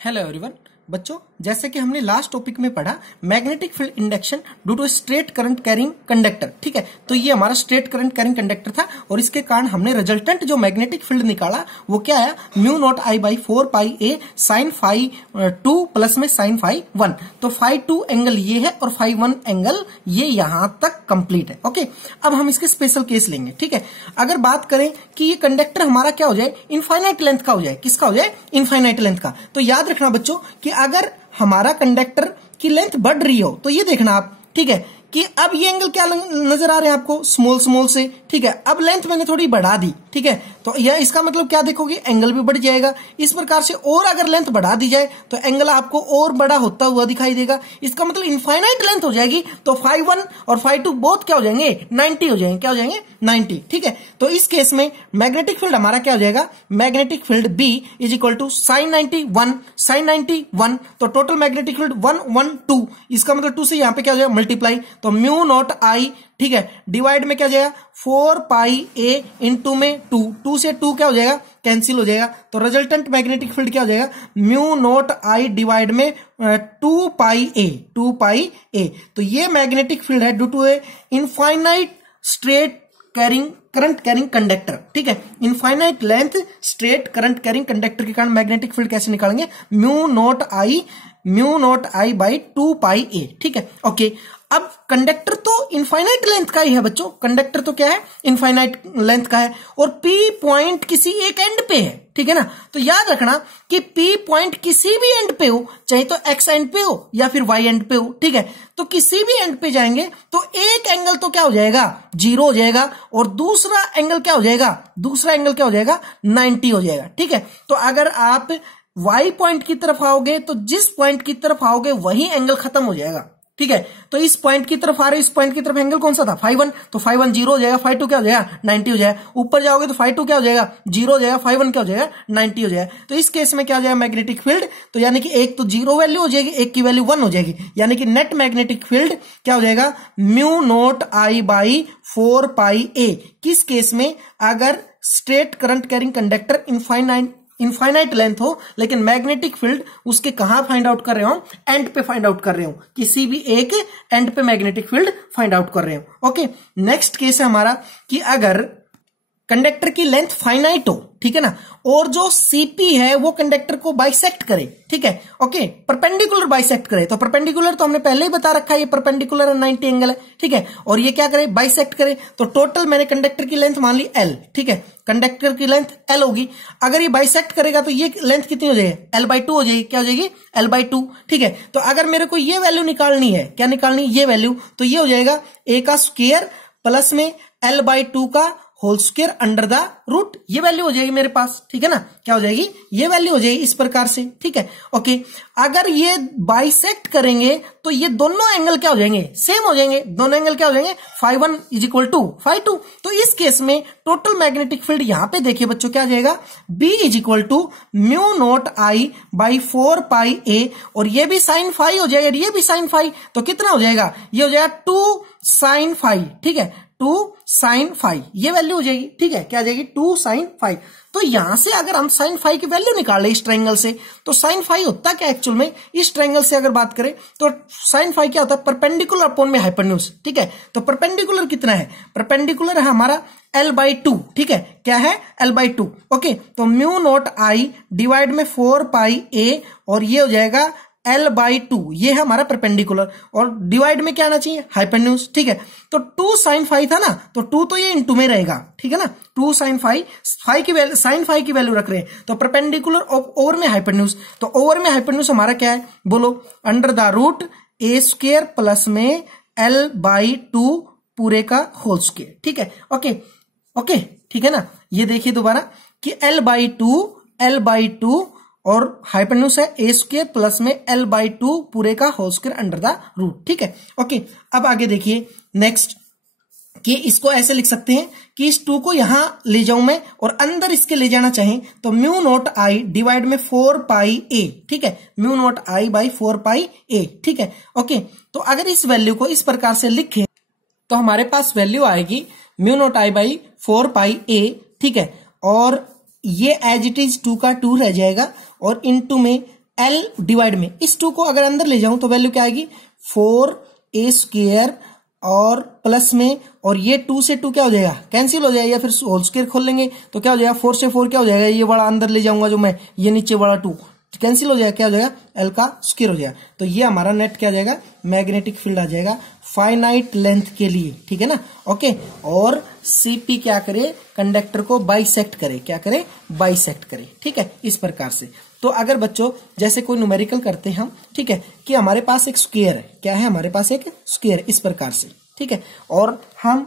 Hello everyone. बच्चों, जैसे कि हमने लास्ट टॉपिक में पढ़ा magnetic field induction due to straight current carrying conductor. ठीक है, तो ये हमारा स्ट्रेट करंट कैरिंग कंडक्टर था और इसके कारण हमने रिजल्टेंट जो मैग्नेटिक फील्ड निकाला वो क्या आया, mu naught I by 4 pi A sine phi 2 plus में साइन फाई 1। तो फाई 2 एंगल ये है और फाई 1 एंगल ये यहां तक कंप्लीट है। ओके, अब हम इसके स्पेशल केस लेंगे। ठीक है, अगर बात करें कि ये कंडक्टर हमारा क्या हो जाए, इनफाइनाइट लेंथ का हो जाए। किसका हो जाए? इनफाइनाइट लेंथ का। तो याद रखना बच्चों कि अगर हमारा कंडक्टर की लेंथ बढ़ रही हो तो ये देखना आप, ठीक है, कि अब ये एंगल क्या नजर आ रहे हैं आपको, स्मॉल स्मॉल से। ठीक है, अब लेंथ मैंने थोड़ी बढ़ा दी। ठीक है, तो यह इसका मतलब क्या देखोगे, एंगल भी बढ़ जाएगा। इस प्रकार से और अगर लेंथ बढ़ा दी जाए तो एंगल आपको और बड़ा होता हुआ दिखाई देगा। इसका मतलब इनफाइनाइट लेंथ हो जाएगी। तो फाई 1 और फाई 2 बोथ क्या हो जाएंगे, 90 हो जाएंगे। क्या हो जाएंगे? 90। ठीक है, तो इस केस में मैग्नेटिक फील्ड हमारा क्या हो जाएगा, magnetic field B is equal to sine 91 sine 91। तो टोटल मैग्नेटिक फील्ड 112। इसका मतलब 2 से यहां पे क्या हो जाएगा, मल्टीप्लाई। तो म्यू नॉट आई, ठीक है, डिवाइड में क्या हो जाएगा, 4 पाई ए इंटू में 2 से 2 क्या हो जाएगा, कैंसिल हो जाएगा। तो रिजल्टेंट मैग्नेटिक फील्ड क्या हो जाएगा, म्यू नॉट आई डिवाइड में 2 पाई ए। तो ये मैग्नेटिक फील्ड है due to a infinite straight carrying current carrying conductor. ठीक है, infinite length straight current carrying conductor के कारण मैग्नेटिक फील्ड कैसे निकालेंगे, mu naught I by 2 pi A. ठीक है, ओके। अब कंडक्टर तो इनफाइनाइट लेंथ का ही है बच्चों, कंडक्टर तो क्या है, इनफाइनाइट लेंथ का है और P पॉइंट किसी एक एंड पे है। ठीक है ना, तो याद रखना कि P पॉइंट किसी भी एंड पे हो, चाहे तो X एंड पे हो या फिर Y एंड पे हो। ठीक है, तो किसी भी एंड पे जाएंगे तो एक एंगल तो क्या हो जाएगा, 0 हो जाएगा और दूसरा एंगल क्या हो जाएगा, 90 हो जाएगा। ठीक है, तो अगर आप Y पॉइंट की तरफ आओगे तो जिस पॉइंट की तरफ आओगे वही एंगल खत्म हो जाएगा। ठीक है, तो इस पॉइंट की तरफ आ रहे, इस पॉइंट की तरफ एंगल कौन सा था, फाई 1। तो फाई 1 0 हो जाएगा, फाई 2 क्या हो जाएगा, 90 हो जाएगा। ऊपर जाओगे तो फाई 2 क्या हो जाएगा, 0 हो जाएगा, फाई 1 क्या हो जाएगा, 90 हो जाएगा। तो इस केस में क्या हो जाएगा, मैग्नेटिक फील्ड, तो यानी कि एक तो 0 वैल्यू हो जाएगी, एक की वैल्यू 1 हो जाएगी। यानी कि नेट मैग्नेटिक फील्ड क्या हो जाएगा, mu naught I by 4 pi ए। किस केस में, अगर straight current carrying conductor infinite length हो लेकिन मैग्नेटिक फील्ड उसके कहां फाइंड आउट कर रहे हो, एंड पे फाइंड आउट कर रहे हो, किसी भी एक एंड पे मैग्नेटिक फील्ड फाइंड आउट कर रहे हो। ओके, नेक्स्ट केस है हमारा कि अगर कंडक्टर की लेंथ फाइनाइट हो, ठीक है ना, और जो सीपी है वो कंडक्टर को बाइसेक्ट करे। ठीक है, ओके, परपेंडिकुलर बाइसेक्ट करे। तो परपेंडिकुलर तो हमने पहले ही बता रखा है, ये परपेंडिकुलर 90 एंगल है। ठीक है, और ये क्या करे, बाइसेक्ट करे। तो टोटल मैंने कंडक्टर की लेंथ मान ली L। ठीक है, कंडक्टर की लेंथ L होगी। अगर ये बाइसेक्ट करेगा तो ये लेंथ कितनी हो जाएगी, L/2 हो जाएगी। क्या हो जाएगी, L/2। ठीक है, तो अगर मेरे को ये वैल्यू निकालनी है, क्या निकालनी, ये वैल्यू, तो ये हो जाएगा A का स्क्वायर प्लस में L/2 का whole square under the root. ये वैल्यू हो जाएगी मेरे पास। ठीक है ना, क्या हो जाएगी, ये वैल्यू हो जाएगी इस प्रकार से। ठीक है, ओके। अगर ये बाइसेक्ट करेंगे तो ये दोनों एंगल क्या हो जाएंगे, सेम हो जाएंगे। दोनों एंगल क्या हो जाएंगे, phi 1 is equal to phi 2। तो इस केस में टोटल मैग्नेटिक फील्ड यहां पे देखिए बच्चों क्या आ जाएगा, B is equal to mu naught I by 4 pi A. और ये भी साइन फाई हो जाएगा, ये भी साइन फाई। तो कितना हो जाएगा, ये हो जाएगा 2 साइन फाई। ठीक है, 2 साइन फाई ये वैल्यू हो जाएगी। ठीक है, क्या आ जाएगी, 2 साइन फाई। तो यहां से अगर हम साइन फाई की वैल्यू निकाल ले इस ट्रायंगल से, तो साइन फाई होता क्या एक्चुअल में, इस ट्रायंगल से अगर बात करें तो साइन फाई क्या होता है, परपेंडिकुलर अपॉन में हाइपोटेन्यूज। ठीक है, तो परपेंडिकुलर कितना है, परपेंडिकुलर है हमारा L/2। ठीक है, क्या है, L/2। ओके, तो म्यू नॉट आई डिवाइड में 4 पाई ए और ये हो जाएगा L/2। ये है हमारा परपेंडिकुलर और डिवाइड में क्या आना चाहिए, हाइपोटेन्यूज। ठीक है, तो 2 साइन फाई था ना, तो 2 तो ये इंटू में रहेगा। ठीक है ना, 2 साइन फाई, फाई की वैल्यू, साइन फाई की वैल्यू रख रहे हैं तो परपेंडिकुलर ओवर में हाइपोटेन्यूज। तो ओवर में हाइपोटेन्यूज हमारा क्या है, बोलो, under the root A square plus में L/2 पूरे का होल स्क्वायर। ठीक है, ओके ओके, ठीक है ना। ये देखिए दोबारा कि L/2 और हाइपोटेन्यूज है A स्क्वायर प्लस में L/2 पूरे का whole square under the root. ठीक है, ओके। अब आगे देखिए नेक्स्ट कि इसको ऐसे लिख सकते हैं कि इस 2 को यहां ले जाऊं मैं और अंदर इसके ले जाना चाहें तो म्यू नॉट आई डिवाइड में 4 पाई ए। ठीक है, mu naught I by 4 pi A. ठीक है, ओके। तो अगर इस वैल्यू को इस प्रकार से लिखें तो हमारे पास वैल्यू आएगी mu naught I by 4 pi A. ठीक है, और ये एज इट इज 2 का 2 रह जाएगा और इनटू में L डिवाइड में इस 2 को अगर अंदर ले जाऊं तो वैल्यू क्या आएगी 4a² और प्लस में, और ये 2 से 2 क्या हो जाएगा कैंसिल हो जाएगा, या फिर होल स्क्वायर खोल लेंगे तो क्या हो जाएगा 4 से 4 क्या हो जाएगा, ये बड़ा अंदर ले जाऊंगा जो मैं, ये नीचे वाला 2 कैंसिल हो जाएगा, क्या हो जाएगा L का स्क्वायर हो जाएगा। तो ये हमारा नेट क्या आ जाएगा मैग्नेटिक फील्ड आ जाएगा फाइनाइट लेंथ के लिए, ठीक है ना। ओके, और CP क्या करे कंडक्टर को बाइसेक्ट करे, क्या करे बाइसेक्ट करे, ठीक है इस प्रकार से। तो अगर बच्चों जैसे कोई न्यूमेरिकल करते हैं हम, ठीक है कि हमारे पास एक स्क्वायर है, क्या है हमारे पास एक स्क्वायर इस प्रकार से, ठीक है, और हम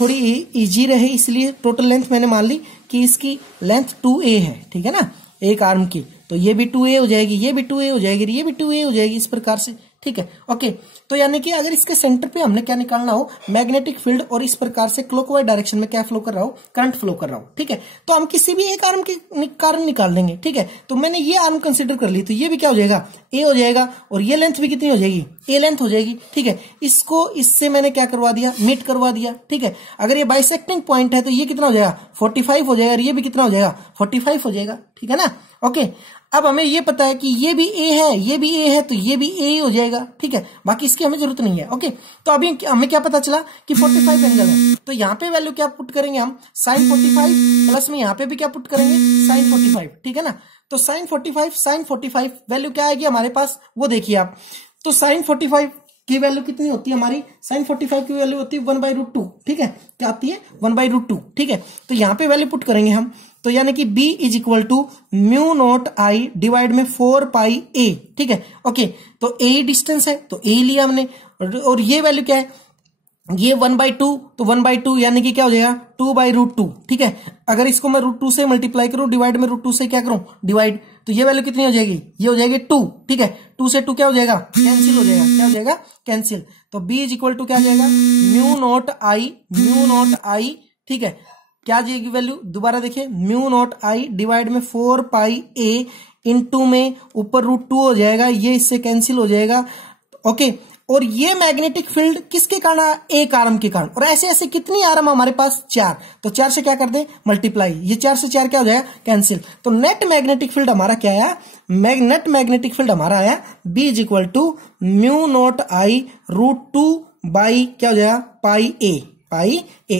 थोड़ी इजी रहे इसलिए टोटल लेंथ मैंने मान ली कि इसकी लेंथ 2a है, ठीक है ना, एक आर्म की, तो ये भी 2a हो जाएगी, ये भी 2a हो जाएगी, ये भी 2a हो जाएगी इस प्रकार से, ठीक है। ओके, तो यानी कि अगर इसके सेंटर पे हमने क्या निकालना हो मैग्नेटिक फील्ड, और इस प्रकार से क्लॉकवाइज डायरेक्शन में क्या फ्लो कर रहा हो करंट फ्लो कर रहा हो, ठीक है, तो हम किसी भी एक आर्म के कारण निकाल लेंगे, ठीक है। तो मैंने ये आर्म कंसिडर कर ली, तो ये भी क्या हो जाएगा a हो जाएगा, और ये लेंथ भी कितनी हो जाएगी a लेंथ हो जाएगी, ठीक है। इसको इससे मैंने क्या करवा दिया मीट करवा दिया, ठीक है। अगर ये बाइसेक्टिंग पॉइंट है तो ये कितना हो जाएगा 45 हो जाएगा, और ये भी कितना हो जाएगा 45 हो जाएगा, ठीक है ना। ओके, अब हमें ये पता है कि ये भी a है, ये भी a है, तो ये भी a ही हो जाएगा, ठीक है, बाकी इसकी हमें जरूरत नहीं है। ओके, तो अभी हमें क्या पता चला कि 45 एंगल है, तो यहाँ पे वैल्यू क्या पुट करेंगे हम sin 45, प्लस में यहाँ पे भी क्या पुट करेंगे sin 45, ठीक है ना। तो sin 45 वैल्यू क्या आएगी हमारे पास वो देखिए आप, तो sin 45 की वैल्यू कितनी होती है हमारी, sin 45 की वैल्यू होती है 1/√2, ठीक है, क्या आती है 1/√2, ठीक है। तो यहाँ पे वैल्यू पुट करेंगे हम, तो यानी कि B = μ0I डिवाइड में 4πa, ठीक है। ओके, तो a डिस्टेंस है तो a लिया हमने, और ये वैल्यू क्या है ये 1/2, तो 1/2 यानी कि क्या हो जाएगा 2/√2, ठीक है। अगर इसको मैं √2 से मल्टीप्लाई करूं डिवाइड में √2 से क्या करूं डिवाइड, तो ये वैल्यू कितनी हो जाएगी ये हो जाएगी 2, ठीक है। 2 से 2 क्या हो जाएगा कैंसिल हो जाएगा, क्या हो जाएगा कैंसिल। तो B = क्या हो जाएगा μ0I, ठीक है, क्या जाएगी वैल्यू दोबारा देखिए μ0I डिवाइड में 4πa इंटू में ऊपर √2 हो जाएगा, ये इससे कैंसिल हो जाएगा। ओके, और ये मैग्नेटिक फील्ड किसके कारण है एक आर्म के कारण, और ऐसे ऐसे कितनी आर्म हमारे पास 4, तो 4 से क्या कर दे मल्टीप्लाई, ये 4 से 4 क्या हो जाएगा कैंसिल। तो नेट मैग्नेटिक फील्ड हमारा क्या आया नेट मैग्नेटिक फील्ड हमारा आया B = μ0I √2 बाई क्या हो जाएगा पाई a,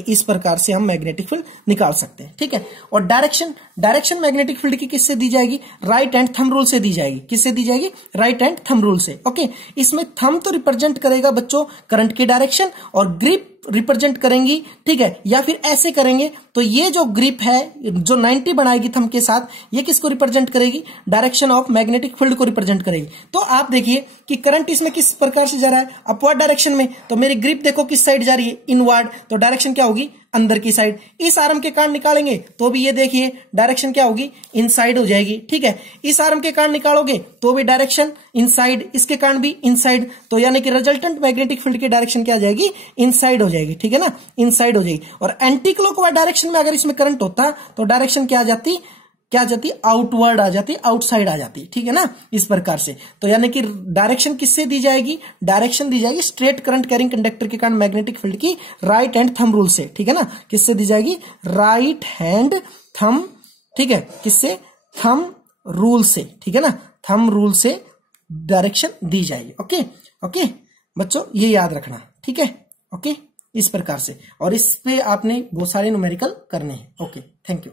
इस प्रकार से हम मैग्नेटिक फील्ड निकाल सकते हैं, ठीक है। और डायरेक्शन मैग्नेटिक फील्ड की किससे दी जाएगी राइट हैंड थंब रूल से दी जाएगी, किससे दी जाएगी राइट हैंड थंब रूल से। ओके, इसमें थंब तो रिप्रेजेंट करेगा बच्चों करंट की डायरेक्शन, और ग्रिप रिप्रेजेंट करेंगी, ठीक है, या फिर ऐसे करेंगे तो ये जो ग्रिप है जो 90 बनाएगी थंब के साथ, ये किसको रिप्रेजेंट करेगी डायरेक्शन ऑफ मैग्नेटिक फील्ड को रिप्रेजेंट करेगी। तो आप देखिए कि करंट इसमें किस प्रकार से जा रहा है अपवर्ड डायरेक्शन में, तो मेरी ग्रिप देखो किस साइड जा रही है इनवर्ड, तो डायरेक्शन क्या होगी अंदर की साइड। इस आर्म के कारण निकालेंगे तो भी ये देखिए डायरेक्शन क्या होगी इनसाइड हो जाएगी, ठीक है। इस आर्म के कारण निकालोगे तो भी डायरेक्शन इनसाइड, इसके कारण भी इनसाइड, तो यानी कि रिजल्टेंट मैग्नेटिक फील्ड की डायरेक्शन क्या आ जाएगी इनसाइड हो जाएगी, ठीक है ना, इनसाइड हो जाएगी। और एंटी क्लॉकवाइज डायरेक्शन में अगर इसमें करंट होता तो डायरेक्शन क्या आ जाती आउटवर्ड आ जाती, आउटसाइड आ जाती, ठीक है ना, इस प्रकार से। तो यानी कि डायरेक्शन किससे दी जाएगी डायरेक्शन दी जाएगी स्ट्रेट करंट कैरिंग कंडक्टर के कारण मैग्नेटिक फील्ड की राइट हैंड थंब रूल से, ठीक है ना, किससे दी जाएगी राइट हैंड थंब, ठीक है, किससे थंब रूल से, ठीक है ना, थंब रूल से डायरेक्शन दी जाएगी। ओके बच्चों ये याद रखना, ठीक है। ओके, इस प्रकार से, और इस पे आपने बहुत सारे न्यूमेरिकल करने हैं। Okay, thank you.